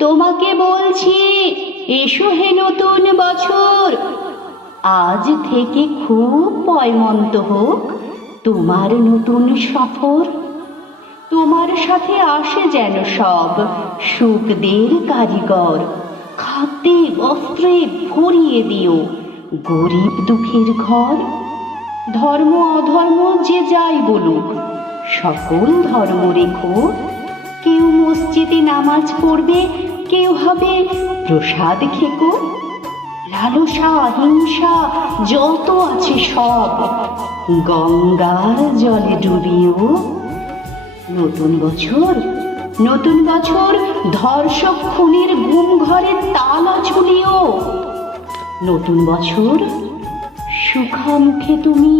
তোমাকে বলছি, এসো হে নতুন বছর। আজ থেকে খুব পয়মন্ত হোক, তোমার নতুন সফর। তোমার সাথে আসে যেন সব সুখদের কারিগর। খাদ্যে বস্ত্রে ভরিয়ে দিও গরিব দুঃখের ঘর। ধর্ম, অধর্ম যে যাই বলুক, সকল ধর্ম রেখো কেউ মসজিদে নামাজ পড়বে, কেউ হবে প্রসাদ খেকো। লালসা, হিংসা, যত আছে সব গঙ্গার জলে ডুবিও। নতুন বছর নতুন বছর ধর্ষক খুনির ঘুম ঘরে তালা ঝুলিও। নতুন বছর সুখা মুখে তুমি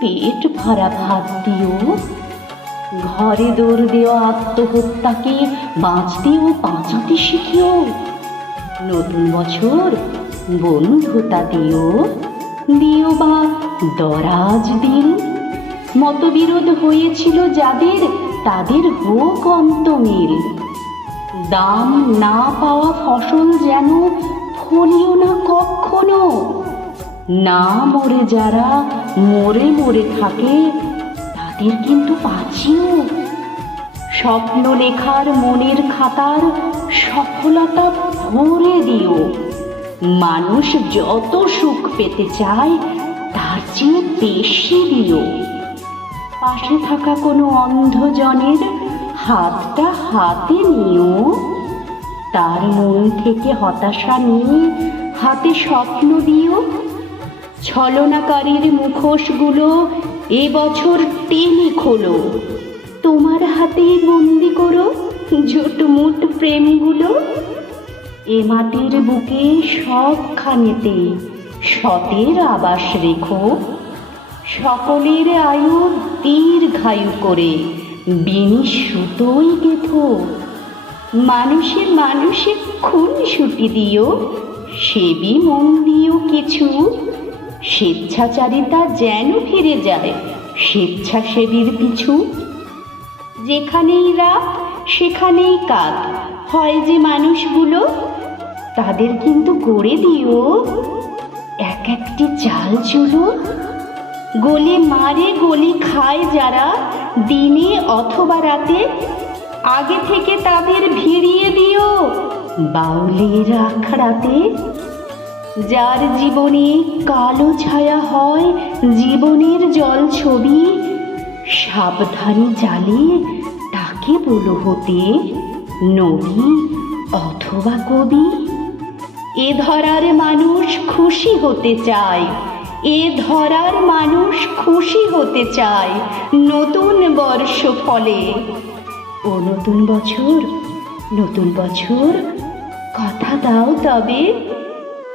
পেট ভরা ভাত দিও। ঘরে দৌড় দেওয়া আত্মহত্যাকে বাঁচতে ও বাঁচাতে শিখিও? নতুন বছর বন্ধুতা দিও দিও বা দরাজ দিন। মতবিরোধ হয়েছিল যাদের, তাদের হোক অন্তমিল। দাম না পাওয়া ফসল যেন ফলিও না কখনো। না মরে যারা মরে মরে থাকে তাদের কিন্তু পাচ্ছিও স্বপ্ন লেখার মনের খাতার সফলতা ভরে দিও। মানুষ যত সুখ পেতে চায়, তার চেয়ে বেশি দিও। পাশে থাকা কোনো অন্ধজনের হাতটা হাতে নিও। তার মন থেকে হতাশা নিয়ে হাতে স্বপ্ন দিও। ছলনাকারীর মুখোশগুলো এবছর টেনে খোলো। তোমার হাতেই বন্দি করো ঝুটমুট প্রেমগুলো। এ মাটির বুকে সবখানেতে সতের আবাস রেখো। সকলের আয়ু দীর্ঘায়ু করে বিনি সুতোই গেথো। মানুষে মানুষে খুন ছুটি দিও সেবি মন দিও কিছু। স্বেচ্ছাচারিতা যেন ফিরে যায়, স্বেচ্ছাসেবীর পিছু। যেখানেই রাত, সেখানেই কাক হয় যে মানুষগুলো, তাদের কিন্তু গড়ে দিও। এক একটি চাল চুলো, গলি মারে গলি খায় যারা, দিনে অথবা রাতে, আগে থেকে তাদের ভিড়িয়ে দিও। বাউলের আখড়াতে যার জীবনে কালো ছায়া হয়, জীবনের জল ছবি, সাবধানে জালে তাকে বলো হতে নবী অথবা কবি। এ ধরার মানুষ খুশি হতে চায়, এ ধরার মানুষ খুশি হতে চায় নতুন বর্ষ ফলে। ও নতুন বছর নতুন বছর, কথা দাও তবে।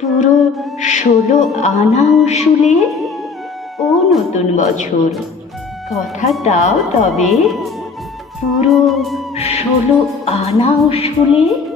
পুরো ষোলো আনা উসুলে ও নতুন বছর। কথা দাও তবে। পুরো ষোলো আনা উসুলে